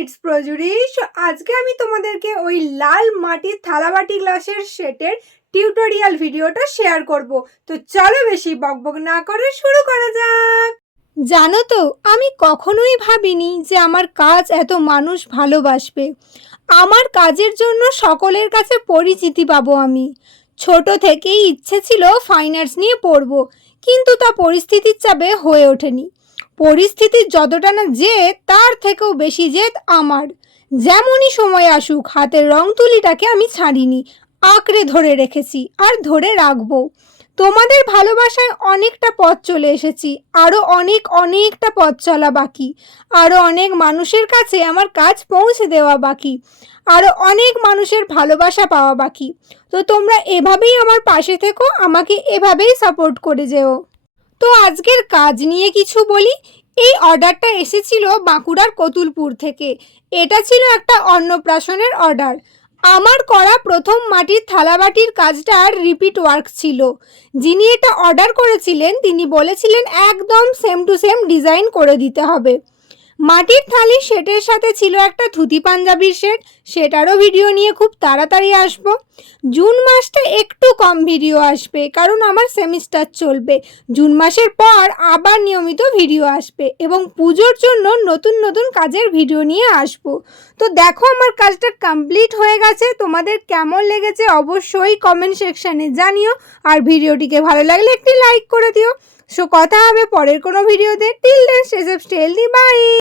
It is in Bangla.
ইটস প্রজুরি। আজকে আমি তোমাদেরকে ওই লাল মাটির থালাবাটি গ্লাসের সেটের টিউটোরিয়াল ভিডিওটা শেয়ার করব। তো চলো বেশি বকবক না করে শুরু করা যাক। জানো তো, আমি কখনোই ভাবিনি যে আমার কাজ এত মানুষ ভালোবাসবে। আমার কাজের জন্য সকলের কাছে পরিচিতি পাবো আমি। ছোট থেকেই ইচ্ছে ছিল ফাইন আর্টস নিয়ে পড়বো, কিন্তু তা পরিস্থিতির চাপে হয়ে ওঠেনি। পরিস্থিতির যতটা না জেদ, তার থেকেও বেশি জেদ আমার। যেমনই সময় আসুক, হাতের রং তুলিটাকে আমি ছাড়িনি, আঁকড়ে ধরে রেখেছি আর ধরে রাখবো। তোমাদের ভালোবাসায় অনেকটা পথ চলে এসেছি, আরও অনেকটা পথ চলা বাকি। আরও অনেক মানুষের কাছে আমার কাজ পৌঁছে দেওয়া বাকি। আরও অনেক মানুষের ভালোবাসা পাওয়া বাকি। তো তোমরা এভাবেই আমার পাশে থেকো, আমাকে এভাবেই সাপোর্ট করে যেও। তো আজকের কাজ নিয়ে কিছু বলি। এই অর্ডারটা এসেছিল বাঁকুড়ার কতুলপুর থেকে। এটা ছিল একটা অন্নপ্রাশনের অর্ডার। আমার করা প্রথম মাটির থালাবাটির কাজটার রিপিট ওয়ার্ক ছিল। যিনি এটা অর্ডার করেছিলেন তিনি বলেছিলেন একদম সেম টু সেম ডিজাইন করে দিতে হবে। মাটির থালির সেটের সাথে ছিল একটা ধুতি পাঞ্জাবির সেট, সেটারও ভিডিও নিয়ে খুব তাড়াতাড়ি আসবো। জুন মাসটা একটু কম ভিডিও আসবে, কারণ আমার সেমিস্টার চলবে। জুন মাসের পর আবার নিয়মিত ভিডিও আসবে এবং পুজোর জন্য নতুন নতুন কাজের ভিডিও নিয়ে আসবো। তো দেখো, আমার কাজটা কমপ্লিট হয়ে গেছে। তোমাদের কেমন লেগেছে অবশ্যই কমেন্ট সেকশানে জানিও, আর ভিডিওটিকে ভালো লাগলে একটি লাইক করে দিও। সো কথা হবে পরের কোনো ভিডিওতে। Till then stay safe, stay healthy, by.